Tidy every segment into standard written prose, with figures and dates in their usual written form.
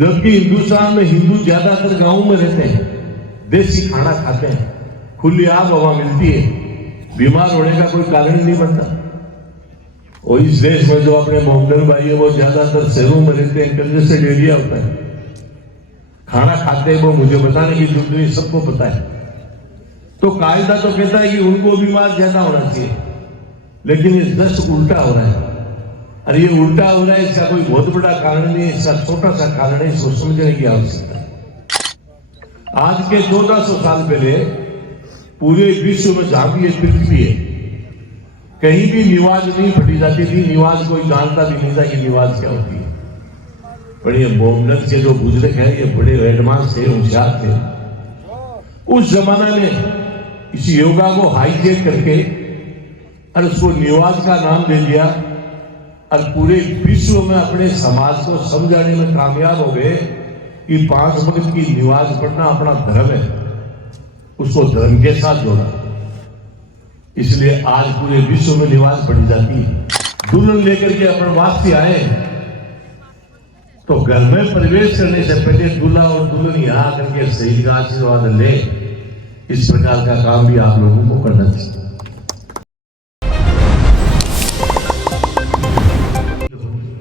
जबकि हिंदुस्तान में हिंदू ज्यादातर गांवों में रहते हैं, देसी खाना खाते हैं, खुली आब हवा मिलती है, बीमार होने का कोई कारण ही नहीं बनता। और इस देश में जो अपने मोहम्मदन भाई है वो ज्यादातर शहरों में रहते हैं, कंजेस्टेड एरिया होता है, खाना खाते हैं वो मुझे बताने की जरूरत नहीं, सबको पता है। तो कायदा तो कहता है कि उनको बीमार ज्यादा होना चाहिए, लेकिन ये जस्ट उल्टा हो रहा है। और ये उल्टा हो रहा है, इसका कोई बहुत बड़ा कारण नहीं है, इसका छोटा सा कारण है, इसको समझने की आवश्यकता है। आज के 1400 साल पहले पूरे विश्व में जहां भी ये पृथ्वी है, कहीं भी निवाज नहीं फटी जाती थी। निवाज कोई जानता भी नहीं था कि निवाज क्या होती है। पर ये मोहम्मद के जो बुजुर्ग हैं, ये बड़े एडवांस थे, होशियार थे। उस जमाना में इस योगा को हाईजेक करके और उसको निवाज का नाम दे दिया और पूरे विश्व में अपने समाज को समझाने में कामयाब हो गए कि 5 वक्त की निवाज पढ़ना अपना धर्म है, उसको धर्म के साथ जोड़ा। इसलिए आज पूरे विश्व में निवाज पढ़ी जाती है। दुल्हन लेकर के अपन वास्ते आए तो घर में प्रवेश करने से पहले दूल्हा और दुल्हन यहां आकर के सही का आशीर्वाद ले। इस प्रकार का काम भी आप लोगों को करना चाहिए।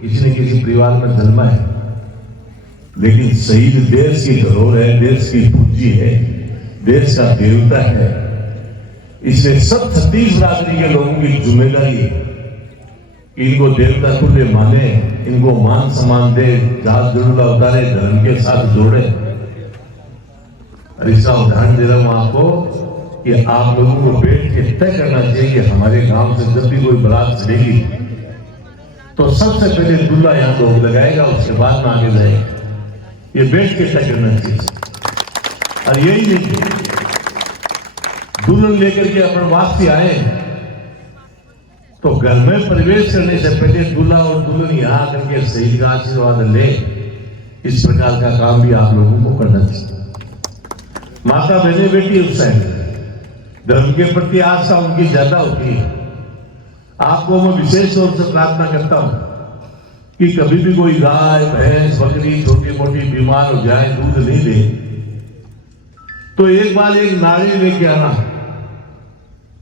किसी न किसी परिवार में जन्मा है, लेकिन शहीद देश की धरोहर है, देश की पूंजी है, देश का देवता है। इसलिए सब 36 बिरादरी के लोगों की जिम्मेदारी है, इनको देवता तुल्य माने, इनको मान सम्मान दे, जात जुड़वा उतारे, धर्म के साथ जोड़े। और इसका उदाहरण दे रहा हूं आपको कि आप लोगों को बैठ के तय करना चाहिए कि हमारे गांव से जब भी कोई बारात चलेगी तो सबसे पहले दूल्हा यहां भोग लगाएगा, उसके बाद में आगे जाएगा। ये बैठ के तय करना चाहिए। और यही नहीं, दुल्हन लेकर के अपन वास्ते आए तो घर में प्रवेश करने से पहले दूल्हा और दुल्हन यहां आकर के सही का आशीर्वाद ले। इस प्रकार का काम भी आप लोगों को करना चाहिए। माता बहने बेटी उस टाइम धर्म के प्रति आस्था उनकी ज्यादा होती है। आपको मैं विशेष तौर से प्रार्थना करता हूं कि कभी भी कोई गाय भैंस बकरी छोटी मोटी बीमार हो जाए, दूध नहीं दे, तो एक बार एक नारी लेके आना,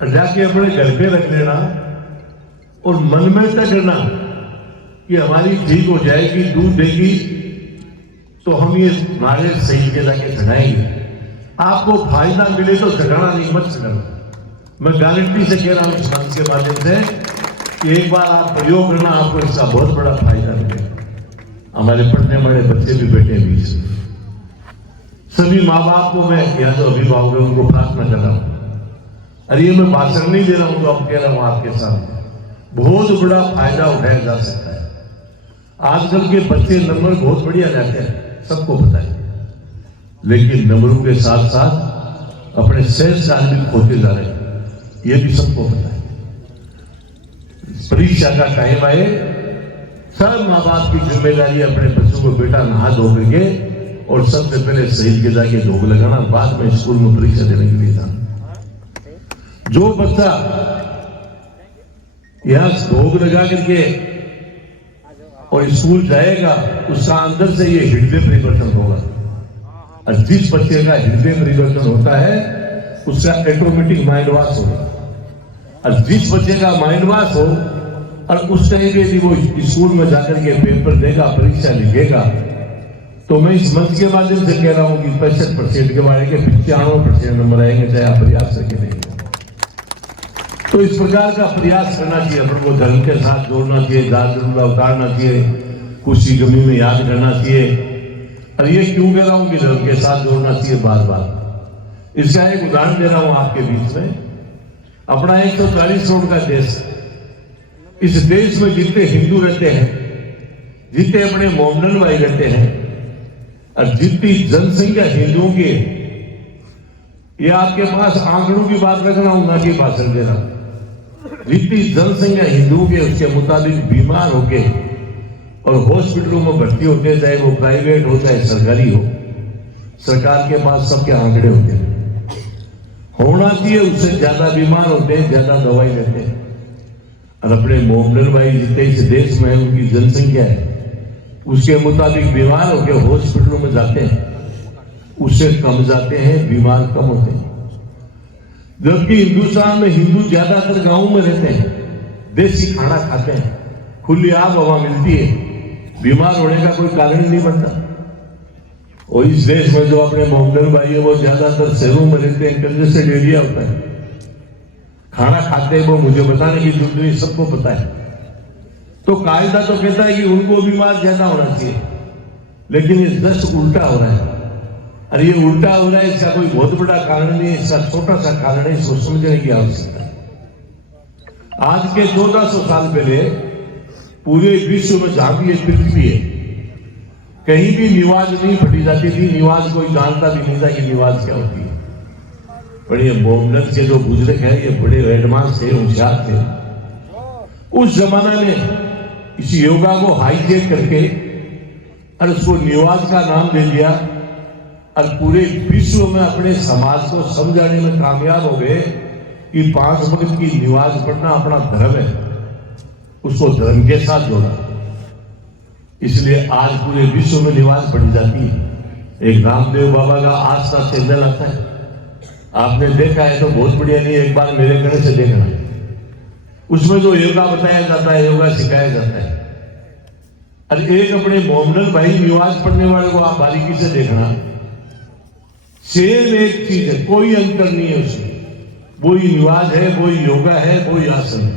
जाके अपने घर पे रख लेना और मन में तय करना कि हमारी ठीक हो जाएगी, दूध देगी तो हम ये नारे सही के जाके चढ़ाएंगे। आपको फायदा मिले तो चढ़ाना नहीं, मत चढ़ाना। मैं गारंटी से कह रहा हूं इस मंच के माध्यम से कि एक बार आप प्रयोग करना, आपको इसका बहुत बड़ा फायदा मिलेगा। हमारे पढ़ने वाले बच्चे भी बैठे बीच में, सभी माँ बाप को मैं या तो अभिभावक उनको प्रार्थना कर रहा हूं। अरे ये मैं भाषण नहीं दे रहा हूं, तो अब कह रहा हूं आपके सामने, बहुत बड़ा फायदा उठाया जा सकता है। आजकल के बच्चे नंबर बहुत बढ़िया जाते हैं, सबको पता है, लेकिन नंबरों के साथ साथ अपने संस्कार भी खोते जा रहे हैं, ये भी सबको पता है। परीक्षा का टाइम आए, सब माँ बाप की जिम्मेदारी अपने बच्चों को बेटा नहा धो करके और सबसे पहले शहीद के जाके भोग लगाना, बाद में स्कूल में परीक्षा देने के लिए जाना। जो बच्चा यहां भोग लगा करके और स्कूल जाएगा, उसका अंदर से ये हृदय परिवर्तन होगा। और जिस बच्चे का हृदय परिवर्तन होता है उसका ऑटोमेटिक माइंड वॉश होगा। और जिस बच्चे का माइंड वॉश हो और उस टाइम पे यदि वो स्कूल में जाकर के पेपर देगा, परीक्षा लिखेगा, तो मैं इस मंच के माध्यम से कह रहा हूं कि 65% के बारे के 95% नंबर आएंगे, चाहे आप प्रयास करके नहीं। तो इस प्रकार का प्रयास करना चाहिए, अपन को धर्म के साथ जोड़ना चाहिए, जात जुड़वा उतारना चाहिए, खुशी गमी में याद करना चाहिए। और ये क्यों कह रहा हूं कि धर्म के साथ जोड़ना चाहिए बार बार, इसका एक उदाहरण दे रहा हूं आपके बीच में। अपना 140 करोड़ का देश, इस देश में जितने हिंदू रहते हैं, जितने अपने मोहम्मदन भाई रहते हैं, और जितनी जनसंख्या हिंदुओं की है, ये आपके पास आंकड़ों की बात रखना हूं, ना कि भाषण देना। जितनी जनसंख्या हिंदुओं के उसके मुताबिक बीमार होके और हॉस्पिटलों में भर्ती होते हैं, चाहे वो प्राइवेट हो चाहे सरकारी हो, सरकार के पास सबके आंकड़े होते हैं। होना चाहिए, उससे ज्यादा बीमार होते हैं, ज्यादा दवाई लेते हैं। और अपने मोहम्मदन भाई जितने इस देश में है, उनकी जनसंख्या है उसके मुताबिक बीमार होकर हॉस्पिटलों में जाते हैं, उससे कम जाते हैं, बीमार कम होते हैं। जबकि हिंदुस्तान में हिंदू ज्यादातर गांवों में रहते हैं, देसी खाना खाते हैं, खुली आब हवा मिलती है, बीमार होने का कोई कारण ही नहीं बनता। और इस देश में जो अपने मोहम्मदन भाई है वो ज्यादातर शहरों में रहते हैं, कंजेस्टेड एरिया होता है, खाना खाते हैं वो मुझे बताने की जरूरत नहीं, सबको पता है। तो कायदा तो कहता है कि उनको बीमार ज्यादा होना चाहिए, लेकिन ये जस्ट उल्टा हो रहा है। और ये उल्टा हो रहा है, इसका कोई बहुत बड़ा कारण नहीं है, इसका छोटा सा कारण है, इसको समझने की आवश्यकता है। आज के 1400 साल पहले पूरे विश्व में जहां भी पृथ्वी है, कहीं भी निवाज नहीं फटी जाती थी। निवाज कोई जानता भी नहीं था कि निवाज क्या होती है। पर ये मोहम्मद के जो बुजुर्ग है, ये बड़े एडवांस थे, होशियार थे। उस जमाने में इस योगा को हाईजेक करके और उसको निवाज का नाम दे दिया और पूरे विश्व में अपने समाज को समझाने में कामयाब हो गए कि 5 वक्त की निवाज पढ़ना अपना धर्म है, उसको धर्म के साथ जोड़ा। इसलिए आज पूरे विश्व में निवाज पढ़ी जाती है। एक रामदेव बाबा का आस्था चैनल आता है, आपने देखा है तो बहुत बढ़िया, नहीं एक बार मेरे कहने से देखना। उसमें जो योगा बताया जाता है, योगा सिखाया जाता है। और एक अपने मोहम्मद भाई निवाज पढ़ने वाले को आप बारीकी से देखना, सेम एक चीज है, कोई अंतर नहीं है उसमें। वही निवाज है, वही योगा है, वही आसन है।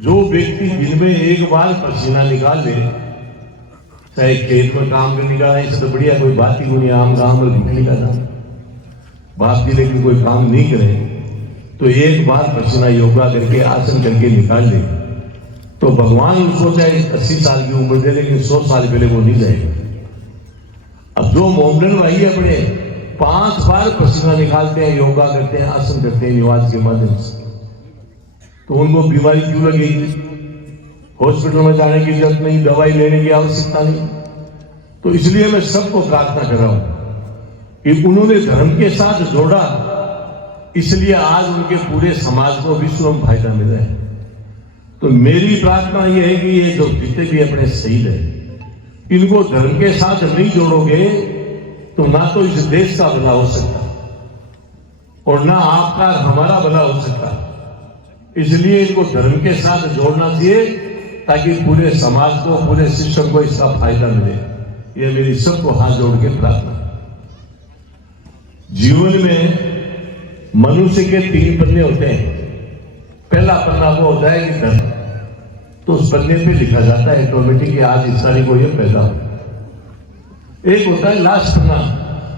जो व्यक्ति दिन में एक बार पसीना निकाल ले, चाहे खेत में काम करने का, इससे तो बढ़िया कोई बात ही नहीं, आम गांव में निकलने का था बाप जी, लेकिन कोई काम नहीं करे तो एक बार पसीना योगा करके आसन करके निकाल ले तो भगवान उसको चाहे 80 साल की उम्र दे, लेकिन 100 साल पहले वो नहीं जाएगा। अब जो मोहम्मदन भाई अपने 5 बार पसीना निकालते हैं, योगा करते हैं, आसन करते हैं निवाज के माध्यम से, तो उनको बीमारी क्यों लगेगी? हॉस्पिटल में जाने की जरूरत नहीं, दवाई लेने की आवश्यकता नहीं। तो इसलिए मैं सबको प्रार्थना कर रहा हूं कि उन्होंने धर्म के साथ जोड़ा, इसलिए आज उनके पूरे समाज को विश्व में फायदा मिला है। तो मेरी प्रार्थना यह है कि ये जो जितने भी अपने शहीद है, इनको धर्म के साथ नहीं जोड़ोगे तो ना तो इस देश का भला हो सकता और ना आपका हमारा भला हो सकता। इसलिए इनको धर्म के साथ जोड़ना चाहिए ताकि पूरे समाज को, पूरे सिस्टम को इसका फायदा मिले। ये मेरी सबको हाथ जोड़ के प्रार्थना। जीवन में मनुष्य के 3 पन्ने होते हैं। पहला पन्ना वो होता है कि धर्म, तो उस पन्ने पे लिखा जाता है ऑटोमेटिक कि आज इस तारीख को ये पैदा हो। एक होता है लास्ट पन्ना।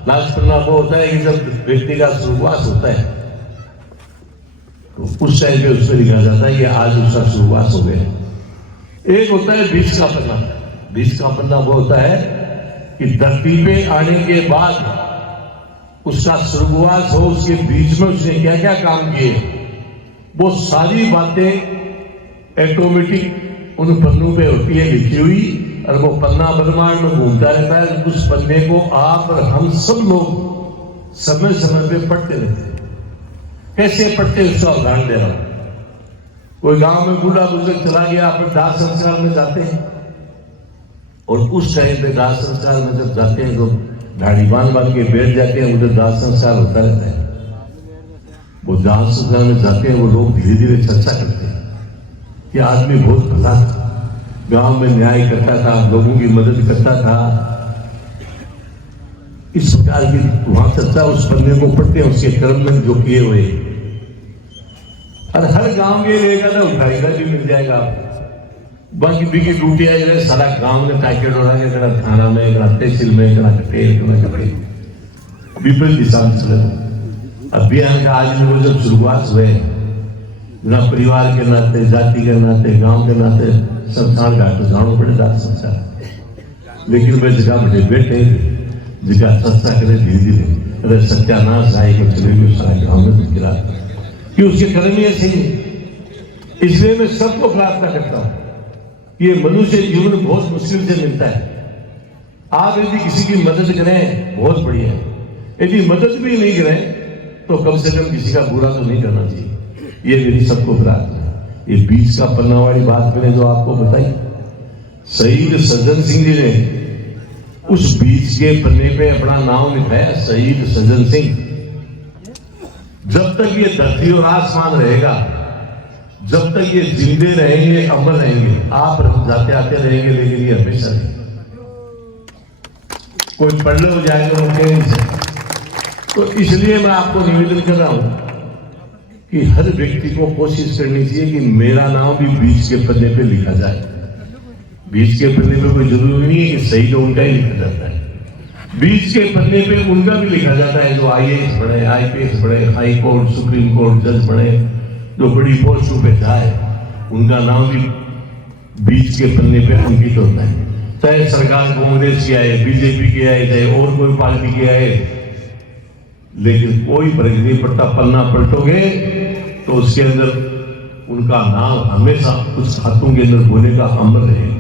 लास्ट पन्ना वो होता है कि जब व्यक्ति का शुरुआत होता है तो उस टाइम पे उसमें लिखा जाता है कि आज उसका शुरुआत हो गया। एक होता है बीच का पन्ना। बीच का पन्ना वो होता है कि धरती पे आने के बाद उसका शुरुआत हो, उसके बीच में उसने क्या क्या काम किए, वो सारी बातें ऑटोमेटिक उन पन्नों पे होती है लिखी हुई, और वो पन्ना ब्रह्मांड में घूमता रहता है। उस पन्ने को आप और हम सब लोग समय समय पे पढ़ते रहते हैं। कैसे पढ़ते हैं उसका उदाहरण दे रहा हूं। कोई गांव में बूढ़ा बुजुर्ग चला गया, आप दाह संस्कार में जाते हैं, और उस टाइम पे दाह संस्कार में जब जाते हैं तो दाढ़ी बांध के बैठ जाते हैं, उधर दाह संस्कार होता रहता है। वो दाह संस्कार में जाते हैं, वो लोग धीरे धीरे चर्चा करते हैं कि आदमी बहुत भला था, गांव में न्याय करता था, लोगों की मदद करता था। इस प्रकार की वहां चर्चा उस पन्ने को पढ़ते हैं, उसके कर्म में जो किए हुए। और हर गांव के लेगा ना उठाएगा भी मिल जाएगा आपको। बाकी बिकी ड्यूटी आई रहे, सारा गांव ने पैकेट उड़ा के करा, थाना में करा, तहसील में करा, कटेल करा, विपरीत दिशा में चले। अभियान का आज में वो जब शुरुआत हुए, ना परिवार के नाते, जाति के नाते, गांव के नाते शमशान घाट तो जाना पड़े दाह संस्कार। लेकिन वे जगह बड़े बैठे जगह चर्चा करे धीरे धीरे, अरे सत्यानाश आए को चले गए सारा गाँव में गिरा कि उसके कर्म ये सही। इसलिए मैं सबको प्रार्थना करता हूं, ये मनुष्य जीवन बहुत मुश्किल से मिलता है। आप यदि किसी की मदद करें बहुत बढ़िया है, यदि मदद भी नहीं करें तो कम से कम किसी का बुरा तो नहीं करना चाहिए। ये मेरी सबको प्रार्थना है। ये बीच का पन्ना वाली बात मैंने जो आपको बताई, शहीद सज्जन सिंह जी ने उस बीच के पन्ने पे अपना नाम लिखाया, शहीद सज्जन सिंह। जब तक ये धरती और आसमान रहेगा, जब तक ये जिंदे रहेंगे, अमर रहेंगे, आप जाते आते रहेंगे, लेकिन ये हमेशा रहेंगे। कोई पढ़ हो जाएगा उनके से। तो इसलिए मैं आपको निवेदन कर रहा हूं कि हर व्यक्ति को कोशिश करनी चाहिए कि मेरा नाम भी बीच के पन्ने पे लिखा जाए। बीच के पन्ने पे कोई जरूरी नहीं है कि शहीद उनका ही लिखा जाता है, बीच के पन्ने पे उनका भी लिखा जाता है जो IAS बने, IPS बने, हाई कोर्ट सुप्रीम कोर्ट जज बने, जो बड़ी पोस्टों पे जाए, उनका नाम भी बीच के पन्ने पे अंकित होता है। चाहे सरकार कांग्रेस की आए, बीजेपी की आए, चाहे और कोई पार्टी की आए, लेकिन कोई फर्क नहीं पड़ता। पन्ना पलटोगे तो उसके अंदर उनका नाम हमेशा उस खातों के अंदर बोले का अमर रहेगा।